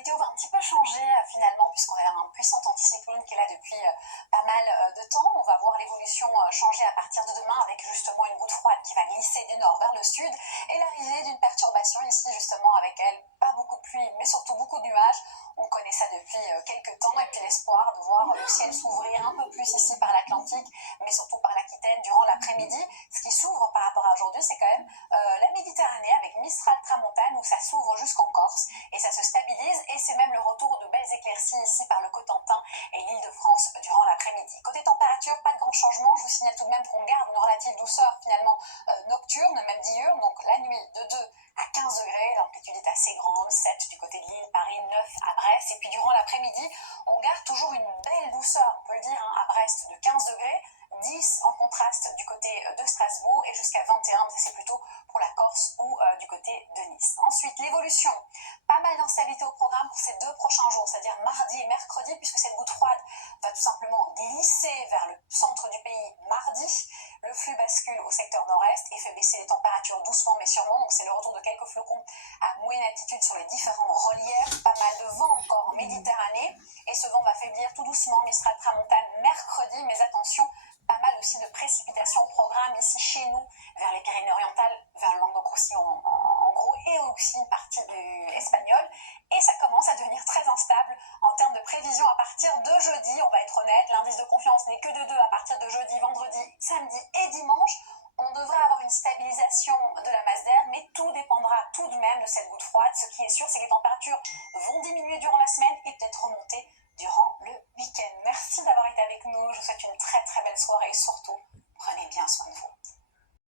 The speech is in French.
météo va un petit peu changer finalement, puisqu'on a un puissant anticyclone qui est là depuis pas mal de temps. On va voir l'évolution changer à partir de demain avec justement une goutte froide qui va glisser du nord vers le sud et l'arrivée d'une perturbation ici justement avec elle, pas beaucoup de pluie mais surtout beaucoup de nuages. On connaît ça depuis quelques temps et puis l'espoir de voir le ciel s'ouvrir un peu plus ici par l'Atlantique mais surtout par l'Aquitaine durant l'après-midi. Ce qui s'ouvre par rapport à aujourd'hui, c'est quand même la Méditerranée avec Mistral Tramontane où ça s'ouvre jusqu'en Corse et ça se stabilise et c'est même le retour de belles éclaircies ici par le Cotentin et l'Île-de-France durant l'après-midi. Côté température, pas de grand changement. Je vous signale tout de même qu'on garde une relative douceur finalement nocturne, même diurne, donc la nuit de 2 à 15 degrés, l'amplitude est assez grande, 7 du côté de Lille, Paris, 9 à Brest, et puis durant l'après-midi, on garde toujours une belle douceur, on peut le dire, à Brest de 15 degrés, 10 en contraste du côté de Strasbourg et jusqu'à 21, mais ça c'est plutôt pour la Corse ou du côté de Nice. Ensuite, l'évolution, pas mal d'instabilité au programme pour ces 2 prochains jours, c'est-à-dire mardi et mercredi, puisque cette goutte froide va tout simplement glisser vers le centre du pays mardi. Le flux bascule au secteur nord-est et fait baisser les températures doucement mais sûrement, donc c'est le retour de quelques flocons à moyenne altitude sur les différents reliefs, pas mal de vent encore en Méditerranée, et ce vent va faiblir tout doucement, Mistral Tramontane mercredi, mais attention, pas mal aussi de précipitations au programme ici chez